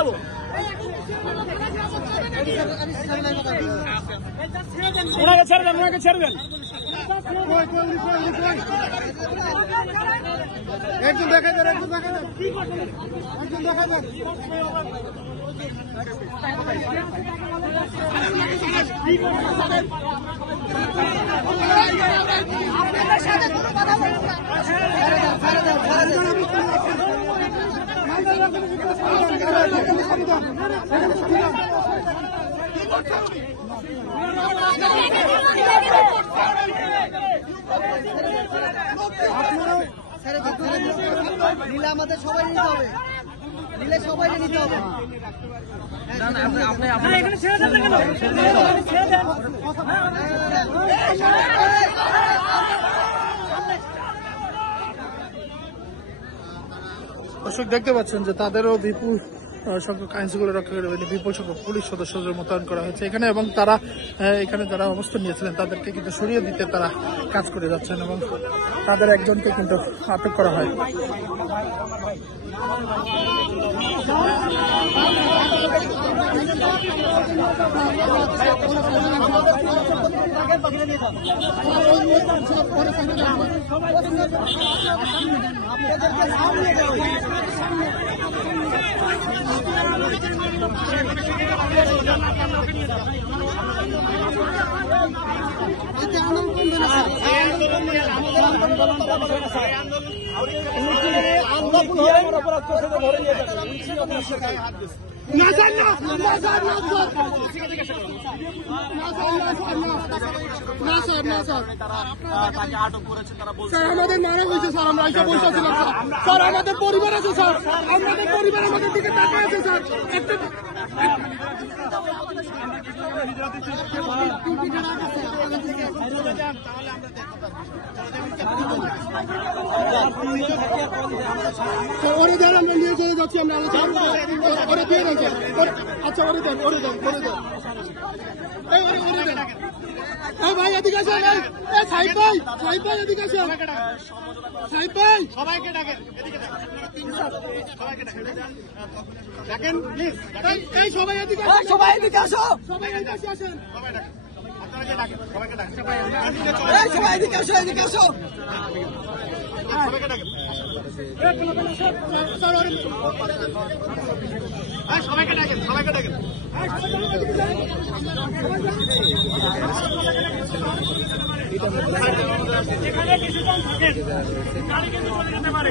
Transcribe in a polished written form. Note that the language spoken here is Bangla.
পাবো। ওনাকে ছেড়ে দেন, ওনাকে ছেড়ে দেন। একজন দেখা দেন, একজন দেখা দেন, একজন দেখা দেন। আপনাদের সাথে কোনো কথা বলবো না। নিলে আমাদের সবাই নিতে হবে, নিলে সবাই নিতে হবে। এখানে ছেড়ে দেন না কেন? ছেড়ে দেন। দর্শক দেখতে পাচ্ছেন যে তাদেরও বিপুল সংখ্যক আইনশৃঙ্খলা রক্ষাকারী বাহিনী, বিপুল সংখ্যক পুলিশ সদস্যদের মোতায়েন করা হয়েছে এখানে, এবং তারা এখানে যারা অবস্থান নিয়েছিলেন তাদেরকে কিন্তু সরিয়ে দিতে তারা কাজ করে যাচ্ছেন এবং তাদের একজনকে কিন্তু আটক করা হয়। আমাদের মারা হয়েছে স্যার, আমরা এসে বলতেছিলাম স্যার, আমাদের পরিবার আছে স্যার, আমাদের পরিবার আমাদের দিকে তাকায় আছে স্যার। ওরে দেন, আমরা নিয়ে চলে যাচ্ছি, আমরা আলোচনা ওরে দিয়ে দেন। আচ্ছা ওরে দেন, ওরে দেন, ওরে দেন, ওরে দেন। ভাই এদিকে আসেন, সাহিব ভাই, সাহিব ভাই এদিকে আসেন, সাহিব ভাই সবাইকে ডাকেন, ডাকেন প্লিজ। এই সবাই এদিকে আসেন, সবাই এদিকে আসো, সবাই এদিকে আসেন, সবাই ডাকেন, আপনারা ডাকেন, সবাইকে ডাকেন, সবাই এদিকে আসো, এদিকে আসো, সবাইকে ডাকেন। সবাইকে ডাকেন, সবাইকে ডাকেন। যেখানে কিছু জন থাকেন গাড়ি কিন্তু চলে যেতে পারে।